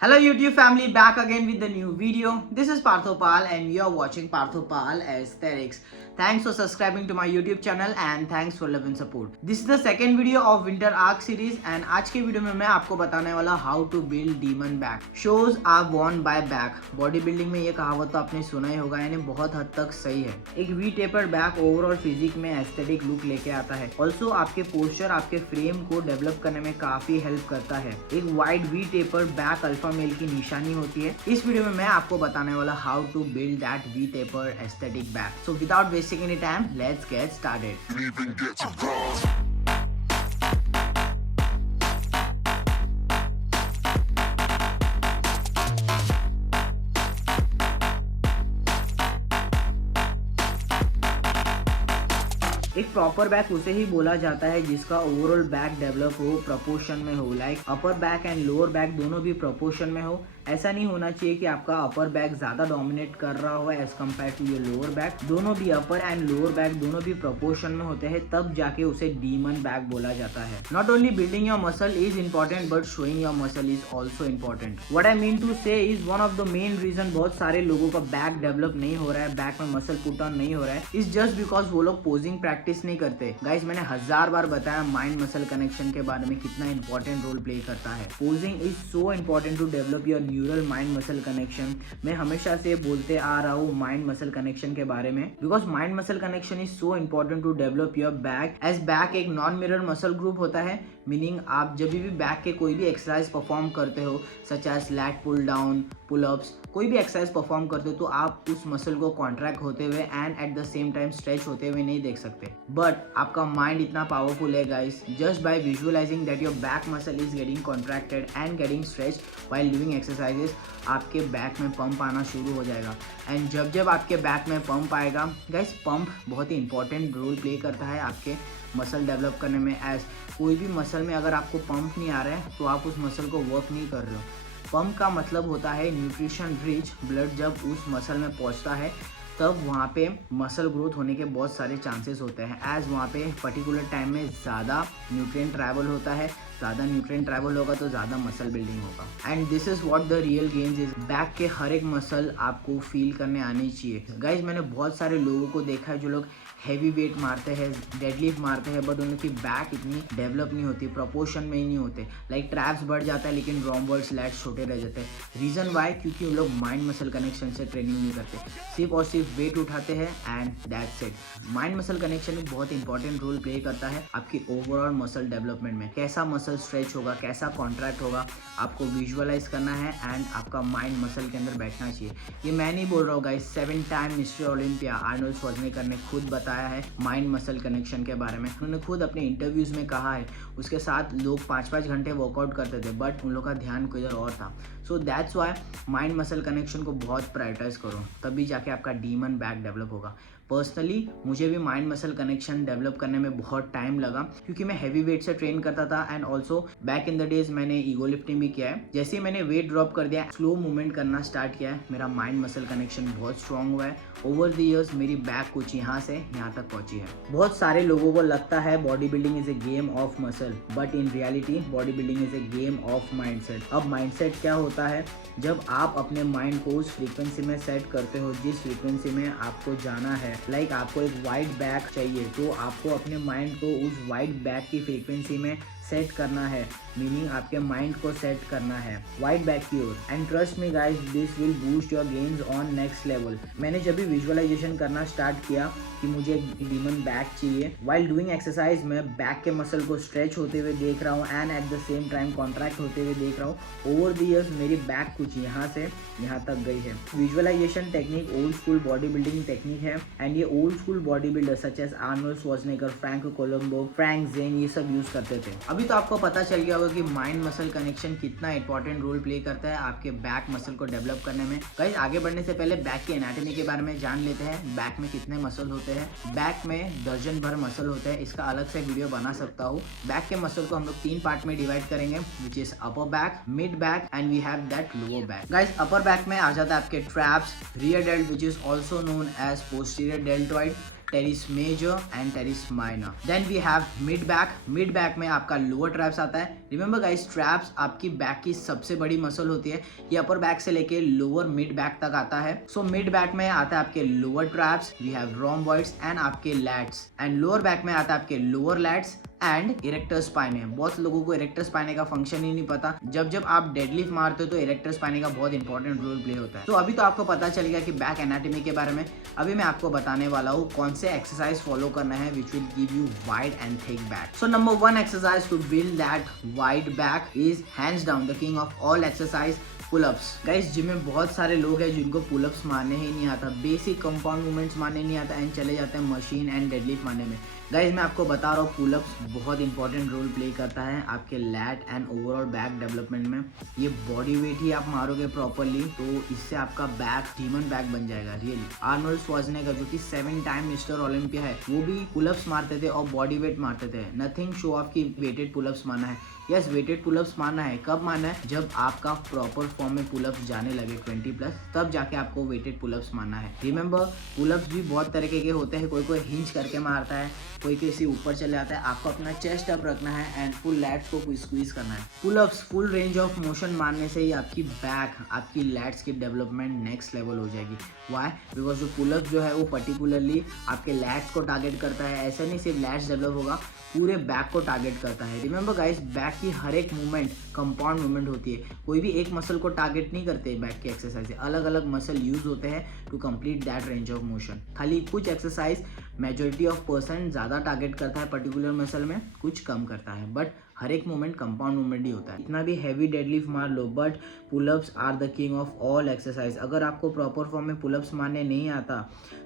Hello YouTube family, back again with the new video. This is Parthopal and you are watching Parthopal Aesthetics. Thanks for subscribing to my YouTube channel and thanks for love and support. This is the second video of Winter Arc series and आज के video में मैं आपको बताने वाला how to build demon back. Shows are worn by back. Body building में ये कहावत तो आपने सुना ही होगा, यानी बहुत हद तक सही है. एक V taper back overall physique में एस्थेटिक लुक लेके आता है. ऑल्सो आपके पोस्चर, आपके फ्रेम को डेवलप करने में काफी हेल्प करता है. एक wide we taper back alpha male की निशानी होती है. इस वीडियो में मैं आपको बताने वाला how to build that V taper aesthetic back. So without wasting any time, let's get started. एक प्रॉपर बैक उसे ही बोला जाता है जिसका ओवरऑल बैक डेवलप हो, प्रोपोर्शन में हो. Like upper back and lower back दोनों भी प्रोपोर्शन में हो. ऐसा नहीं होना चाहिए कि आपका अपर बैक ज्यादा डोमिनेट कर रहा हो as compare to your lower back. दोनों भी अपर एंड लोअर बैक दोनों भी प्रोपोर्शन में होते हैं, तब जाके उसे डीमन बैक बोला जाता है. Not only building your muscle is important but showing your muscle is also important. What I mean to say is one of the main reason बहुत सारे लोगों का बैक डेवलप नहीं हो रहा है, बैक में मसल पुट ऑन नहीं हो रहा है, इज जस्ट बिकॉज वो लोग पोजिंग प्रैक्टिस नहीं करते. गाइस, मैंने 1000 बार बताया माइंड मसल कनेक्शन के बारे में कितना इंपॉर्टेंट रोल प्ले करता है. Posing is so important to develop your neural mind muscle connection. मैं हमेशा से बोलते आ रहा हूँ माइंड मसल कनेक्शन के बारे में, because mind muscle connection is so important to develop your back. As back एक नॉन मिरर मसल ग्रुप होता है, मीनिंग आप जब भी बैक के कोई भी एक्सरसाइज परफॉर्म करते हो, such as lat pull down, pull ups, कोई भी एक्सरसाइज परफॉर्म करते हो तो आप उस मसल को कॉन्ट्रैक्ट होते हुए and at the same time stretch होते हुए नहीं देख सकते. बट आपका माइंड इतना पावरफुल है guys, just by visualising that your back muscle is getting contracted and getting stretch while doing exercises, आपके बैक में पंप आना शुरू हो जाएगा. एंड जब जब आपके बैक में पंप आएगा गाइस, पंप बहुत ही इंपॉर्टेंट रोल प्ले करता है आपके मसल डेवलप करने में. एज कोई भी मसल में अगर आपको पंप नहीं आ रहा है तो आप उस मसल को वर्क नहीं कर रहे हो. पंप का मतलब होता है न्यूट्रिशन रिच ब्लड जब उस मसल में पहुंचता है तब वहाँ पे मसल ग्रोथ होने के बहुत सारे चांसेस होते हैं. एज वहाँ पे पर्टिकुलर टाइम में ज़्यादा न्यूट्रिएंट ट्रैवल होता है, ज़्यादा न्यूट्रिएंट ट्रैवल होगा तो ज़्यादा मसल बिल्डिंग होगा. And this is what the real games is. Back के हर एक मसल आपको फील करने आनी चाहिए. गाइज, मैंने बहुत सारे लोगों को देखा है जो लोग हैवी वेट मारते हैं, डेडलिफ्ट मारते हैं, बट उनकी बैक इतनी डेवलप नहीं होती, प्रोपोर्शन में ही नहीं होते. लाइक ट्रैप्स बढ़ जाता है लेकिन रोम्बर्स लैट्स छोटे रह जाते हैं. Reason why? क्योंकि वो लोग माइंड मसल कनेक्शन से ट्रेनिंग नहीं करते, सिर्फ और सिर्फ वेट उठाते हैं and that's it. Mind muscle connection एक बहुत इंपॉर्टेंट रोल प्ले करता है आपकी ओवरऑल मसल डेवलपमेंट में. कैसा मसल स्ट्रेच होगा, कैसा कॉन्ट्रैक्ट होगा, आपको विजुअलाइज करना है एंड आपका माइंड मसल के अंदर बैठना चाहिए. ये मैं नहीं बोल रहा हूँ guys, 7 time mister Olympia Arnold Schwarzenegger ने खुद बताया है माइंड मसल कनेक्शन के बारे में. उन्होंने खुद अपने इंटरव्यूज में कहा है उसके साथ लोग 5-5 घंटे वर्कआउट करते थे बट उन लोग का ध्यान किधर और था. So that's why mind muscle connection को बहुत प्रायोरिटाइज करो, तभी जाके आपका डीमन बैक डेवलप होगा. पर्सनली मुझे भी माइंड मसल कनेक्शन डेवलप करने में बहुत टाइम लगा क्योंकि मैं हैवी वेट से ट्रेन करता था and also back in the days मैंने ईगो लिफ्टिंग भी किया है. जैसे ही मैंने वेट ड्रॉप कर दिया, स्लो मूवमेंट करना स्टार्ट किया है, मेरा माइंड मसल कनेक्शन बहुत स्ट्रांग हुआ है. ओवर द ईयर्स मेरी बैक कुछ यहाँ से यहाँ तक पहुंची है. बहुत सारे लोगों को लगता है body building is a game of muscle, but in reality body building is a game of mindset. अब माइंडसेट क्या होता है? जब आप अपने माइंड को उस फ्रीक्वेंसी में सेट करते हो जिस फ्रीक्वेंसी में आपको जाना है. लाइक आपको एक वाइड बैक चाहिए तो आपको अपने माइंड को उस वाइड बैक की फ्रीक्वेंसी में सेट करना है, मीनिंग आपके माइंड को सेट करना है वाइड बैक की ओर. And trust me guys, this will boost your games on next level. मैंने जब भी विजुअलाइजेशन करना स्टार्ट किया कि मुझे डीमन बैक चाहिए, वाइल डूइंग एक्सरसाइज मैं बैक के मसल को स्ट्रेच होते हुए देख रहा हूँ and at the same time contract होते हुए देख रहा हूँ. ओवर द ईयर्स मेरी बैक कुछ यहाँ से यहाँ तक गई है. Visualization technique old school body building technique है एंड ये old school body builder such as Arnold Schwarzenegger, Franco Columbu, Frank Zane ये सब यूज करते थे. अभी तो आपको पता चल गया होगा कि माइंड मसल कनेक्शन कितना इंपॉर्टेंट रोल प्ले करता है आपके बैक मसल को डेवलप करने में. गाइस, आगे बढ़ने से पहले बैक की एनाटॉमी के बारे में जान लेते हैं. बैक में कितने मसल होते हैं? बैक में दर्जन भर मसल होते हैं. इसका अलग से वीडियो बना सकता हूँ. बैक के मसल को हम लोग 3 पार्ट में डिवाइड करेंगे, which is upper back, mid back and we have that lower back. Guys, upper back में आ जाता है आपके traps, rear delt which is also known as posterior deltoid, teres major and teres minor. Then we have mid back. Mid back में आपका lower traps आता है, remember guys, traps आपकी बैक की सबसे बड़ी मसल होती है। ये अपर बैक से लेके लोअर मिड बैक तक आता है। सो मिड बैक में आता है आपके lower traps, we have rhomboids and आपके लैट्स, एंड लोअर बैक में आता है आपके lower lats and erector spinae. बहुत लोगों को इरेक्टर स्पाइने का फंक्शन ही नहीं पता। जब जब आप डेडलिफ्ट मारते हो तो इरेक्टर स्पाइने का बहुत इंपॉर्टेंट रोल प्ले होता है। तो अभी तो आपको पता चलेगा कि बैक एनाटॉमी के बारे में। अभी मैं आपको बताने वाला हूँ कौन से एक्सरसाइज फॉलो करना है which will give you wide and thick back. So number 1 exercise to build that wide back is hands down the king of all exercise, pullups. Guys, gym में बहुत सारे लोग हैं जिनको पुलअप्स मारने ही नहीं आता, बेसिक कंपाउंड मूवमेंट्स मारने नहीं आता एंड चले जाते हैं मशीन एंड डेडलिफ्ट मारने में। गाइस, मैं आपको बता रहा हूँ पुलअप्स बहुत इंपॉर्टेंट रोल प्ले करता है आपके lat and overall back development में। ये बॉडी वेट ही आप मारोगे प्रॉपरली तो इससे आपका बैक डीमन बैक बन जाएगा रियली। आर्नोल्ड श्वार्ज़नेगर जो कि 7 टाइम मिस्टर ओलंपिया है, वो भी पुलअप्स मारते थे और बॉडी वेट मारते थे। नथिंग शो ऑफ की वेटेड पुलअप्स मारना है। यस, वेटेड पुलअप्स मारना है। कब मारना है? जब आपका प्रॉपर फॉर्म में पुलअप्स जाने लगे 20+, तब जाके आपको वेटेड पुलअप्स मारना है। रिमेंबर, पुलअप्स भी बहुत तरीके के होते हैं। कोई कोई हिंज करके मारता है, कोई किसी ऊपर चले जाता है। आपको अपना चेस्ट अप रखना है एंड फुल लैट्स को स्क्वीज करना है। Pullups full range of motion मारने से ही आपकी बैक, आपकी लैट्स की डेवलपमेंट नेक्स्ट लेवल हो जाएगी। वाई? बिकॉज जो पुलअप्स जो है वो पर्टिकुलरली आपके लैट्स को टारगेट करता है। ऐसा नहीं सिर्फ लैट्स डेवलप होगा, पूरे बैक को टारगेट करता है। रिमेंबर गाइस, बैक की हर एक मूवमेंट कंपाउंड मूवमेंट होती है। कोई भी एक मसल को टारगेट नहीं करते बैक की एक्सरसाइज। अलग अलग मसल यूज होते हैं to complete that range of motion. खाली कुछ एक्सरसाइज मेजॉरिटी ऑफ पर्सन ज़्यादा टारगेट करता है पर्टिकुलर मसल में, कुछ कम करता है, बट हर एक मूवमेंट कंपाउंड मूवमेंट ही होता है। इतना भी हैवी डेडलिफ्ट मार लो, but pullups are the king of all exercise. अगर आपको प्रॉपर फॉर्म में पुलअप्स मारने नहीं आता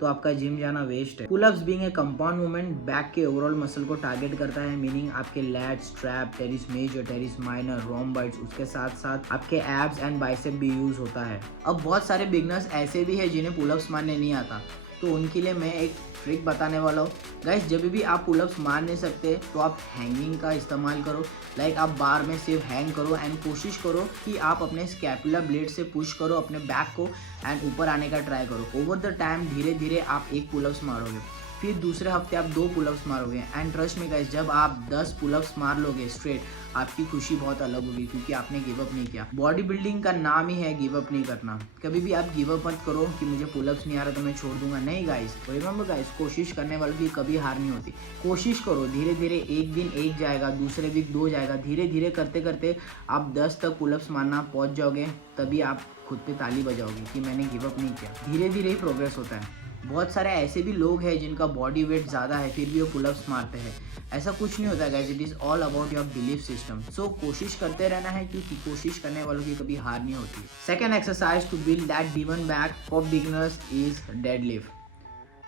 तो आपका जिम जाना वेस्ट है। Pullups being a compound movement back के ओवरऑल मसल को टारगेट करता है, मीनिंग आपके lats, trap, teres major, teres minor, rhomboids, उसके साथ साथ आपके एब्स एंड बाइसेप भी यूज होता है। अब बहुत सारे बिगनर्स ऐसे भी है जिन्हें पुलअप्स मारने नहीं आता, तो उनके लिए मैं एक ट्रिक बताने वाला हूँ। गाइस, जब भी आप पुलअप्स मार नहीं सकते तो आप हैंगिंग का इस्तेमाल करो। लाइक आप बार में सिर्फ हैंग करो एंड कोशिश करो कि आप अपने स्कैपुला ब्लेड से पुश करो अपने बैक को एंड ऊपर आने का ट्राई करो। ओवर द टाइम धीरे धीरे आप 1 पुलअप्स मारोगे, फिर दूसरे हफ्ते आप 2 पुलअप्स मारोगे एंड ट्रस्ट में गाइस, जब आप 10 पुलअप्स मार लोगे स्ट्रेट, आपकी खुशी बहुत अलग होगी क्योंकि आपने गिव अप नहीं किया। बॉडी बिल्डिंग का नाम ही है गिव अप नहीं करना। कभी भी आप गिव अप मत करो कि मुझे पुलअप्स नहीं आ रहा तो मैं छोड़ दूंगा। नहीं गाइस, रिमेंबर गाइस, कोशिश करने वालों की कभी हार नहीं होती। कोशिश करो, धीरे धीरे एक दिन 1 जाएगा, दूसरे वीक 2 जाएगा, धीरे धीरे करते करते आप 10 तक पुलअप्स मारना पहुंच जाओगे, तभी आप खुद पे ताली बजाओगे कि मैंने गिव अप नहीं किया। धीरे धीरे ही प्रोग्रेस होता है। बहुत सारे ऐसे भी लोग हैं जिनका बॉडी वेट ज़्यादा है फिर भी वो पुलअप्स मारते हैं। ऐसा कुछ नहीं होता guys, it is all about your belief system. So कोशिश करते रहना है क्योंकि कोशिश करने वालों की कभी हार नहीं होती। Second exercise to build that demon back for beginners is deadlift.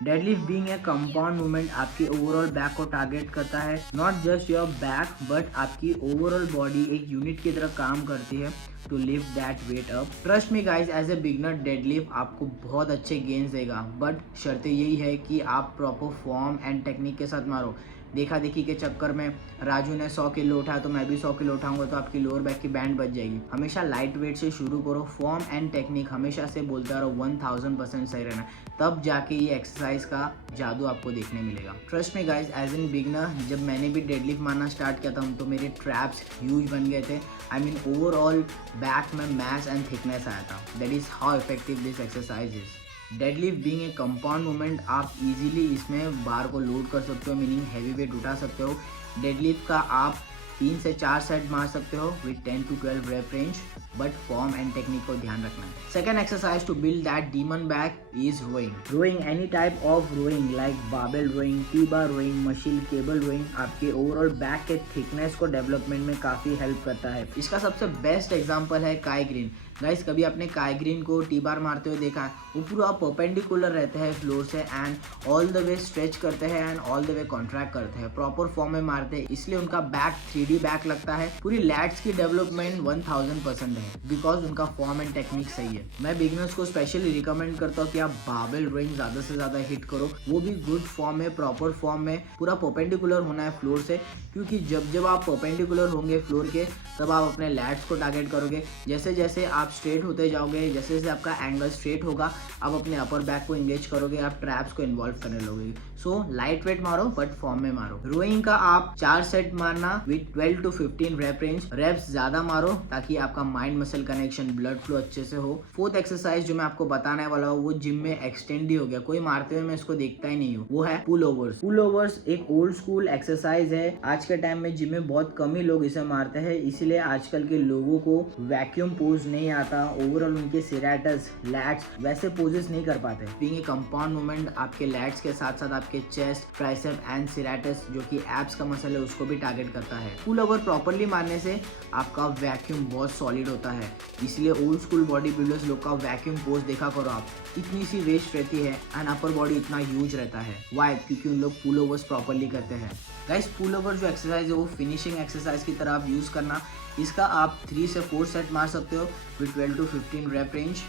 Deadlift being a compound movement आपकी ओवरऑल बैक को टारगेट करता है। Not just your back but आपकी ओवरऑल बॉडी एक यूनिट की तरह काम करती है to lift that weight up. Trust me guys, as a beginner deadlift आपको बहुत अच्छे गेन्स देगा, बट शर्त यही है कि आप प्रॉपर फॉर्म एंड टेक्निक के साथ मारो। देखा देखी के चक्कर में राजू ने 100 किलो उठाया तो मैं भी 100 किलो उठाऊंगा तो आपकी लोअर बैक की बैंड बच जाएगी। हमेशा लाइट वेट से शुरू करो। फॉर्म एंड टेक्निक हमेशा से बोलता रहो 1000% सही रहना, तब जाके ये एक्सरसाइज का जादू आपको देखने मिलेगा। ट्रस्ट में गाइज, एज एन बिगनर जब मैंने भी डेडलिफ्ट मारना स्टार्ट किया था तो मेरे ट्रैप्स ह्यूज बन गए थे। आई मीन ओवरऑल बैक में मैस एंड थिकनेस आया था। That is how effective this exercise is. Deadlift being a compound movement, आप इजीली इसमें बार को लोड कर सकते हो, मीनिंग हैवी वेट उठा सकते हो। डेडलिफ्ट का आप 3 से 4 सेट मार सकते हो with 10 to 12 rep range, but form and technique को ध्यान रखना है। Second exercise to build that demon back is rowing. Rowing, any type of rowing like barbell rowing, T-bar rowing, machine cable rowing आपके overall back के thickness को development में काफ़ी help करता है। इसका सबसे बेस्ट एग्जाम्पल है काई ग्रीन। गाइस, कभी आपने काई ग्रीन को टी-बार मारते हुए देखा है? वो पूरा परपेंडिकुलर रहते हैं फ्लोर से and all the way stretch करते हैं and all the way contract करते हैं, प्रॉपर फॉर्म में मारते हैं, इसलिए उनका बैक 3D बैक लगता है। पूरी लैट्स की डेवलपमेंट 1000% है बिकॉज उनका फॉर्म एंड टेक्निक सही है। मैं बिगिनर्स को स्पेशली रिकमेंड करता हूँ कि आप बारबेल रोइंग ज़्यादा से ज़्यादा हिट करो, वो भी गुड फॉर्म में, प्रॉपर फॉर्म में, पूरा परपेंडिकुलर होना है फ्लोर से, क्योंकि जब जब आप परपेंडिकुलर होंगे फ्लोर के तब आप अपने लैट्स को टारगेट करोगे। जैसे जैसे आप स्ट्रेट होते जाओगे, जैसे जैसे आपका एंगल स्ट्रेट होगा, आप अपने अपर बैक को इंगेज करोगे, आप ट्रैप्स को इन्वॉल्व करने लोगे। सो लाइट वेट मारो बट फॉर्म में मारो। रोइंग का आप 4 सेट मारना with 12 to 15 rep range. Reps ज्यादा मारो ताकि आपका mind muscle connection, blood flow अच्छे से हो। फोर्थ एक्सरसाइज जो मैं आपको बताने वाला हूँ वो जिम में एक्सटेंड ही हो गया, कोई मारते हुए मैं इसको देखता ही नहीं हूँ, वो है पुल ओवर्स। पुल ओवर्स एक ओल्ड स्कूल एक्सरसाइज है। आज के टाइम में जिम में बहुत कम ही लोग इसे मारते हैं, इसीलिए आजकल के लोगों को वैक्यूम पोज नहीं आता। ओवरऑल उनके सिराटस, लैट्स वैसे पोजेस नहीं कर पाते। बीइंग ए कंपाउंड मूवमेंट आपके लैट्स के साथ साथ आपके चेस्ट, ट्राइसेप एंड सिराटस जो कि एब्स का मसल है उसको भी टारगेट करता है। पुल ओवर प्रॉपर्ली मारने से आपका वैक्यूम बहुत सॉलिड होता है, इसलिए ओल्ड स्कूल बॉडी बिल्डर्स लोग का वैक्यूम पोज देखा करो आप, इतनी सी वेस्ट रहती है एंड अपर बॉडी इतना ह्यूज रहता है। वाई? क्योंकि उन लोग पुल ओवर्स प्रॉपर्ली करते हैं। गाइस, पुल ओवर जो एक्सरसाइज है वो फिनिशिंग एक्सरसाइज की तरह आप यूज करना। इसका आप 3 से 4 सेट मार सकते हो with 12 to 15 rep range.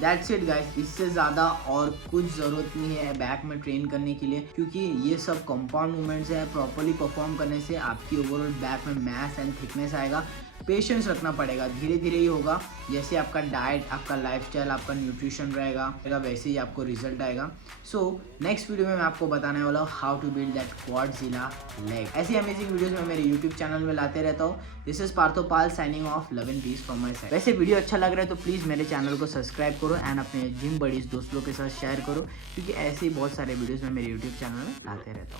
That's it guys, इससे ज़्यादा और कुछ ज़रूरत नहीं है बैक में ट्रेन करने के लिए, क्योंकि ये सब कंपाउंड मूवमेंट्स है। प्रॉपर्ली परफॉर्म करने से आपकी ओवरऑल बैक में मैस एंड थिकनेस आएगा। पेशेंस रखना पड़ेगा, धीरे धीरे ही होगा। जैसे आपका डाइट, आपका लाइफस्टाइल, आपका न्यूट्रिशन रहेगा वैसे ही आपको रिजल्ट आएगा। सो नेक्स्ट वीडियो में मैं आपको बताने वाला हूँ how to build that quadzilla leg. ऐसी अमेजिंग वीडियोस मैं मेरे यूट्यूब चैनल में लाते रहता हूँ। This is Parthopal signing off, love and peace from my side. वैसे वीडियो अच्छा लग रहा है तो प्लीज़ मेरे चैनल को सब्सक्राइब करो एंड अपने जिम बडीज दोस्तों के साथ शेयर करो, क्योंकि ऐसे ही बहुत सारे वीडियोज़ मैं मेरे यूट्यूब चैनल में लाते रहता हूँ।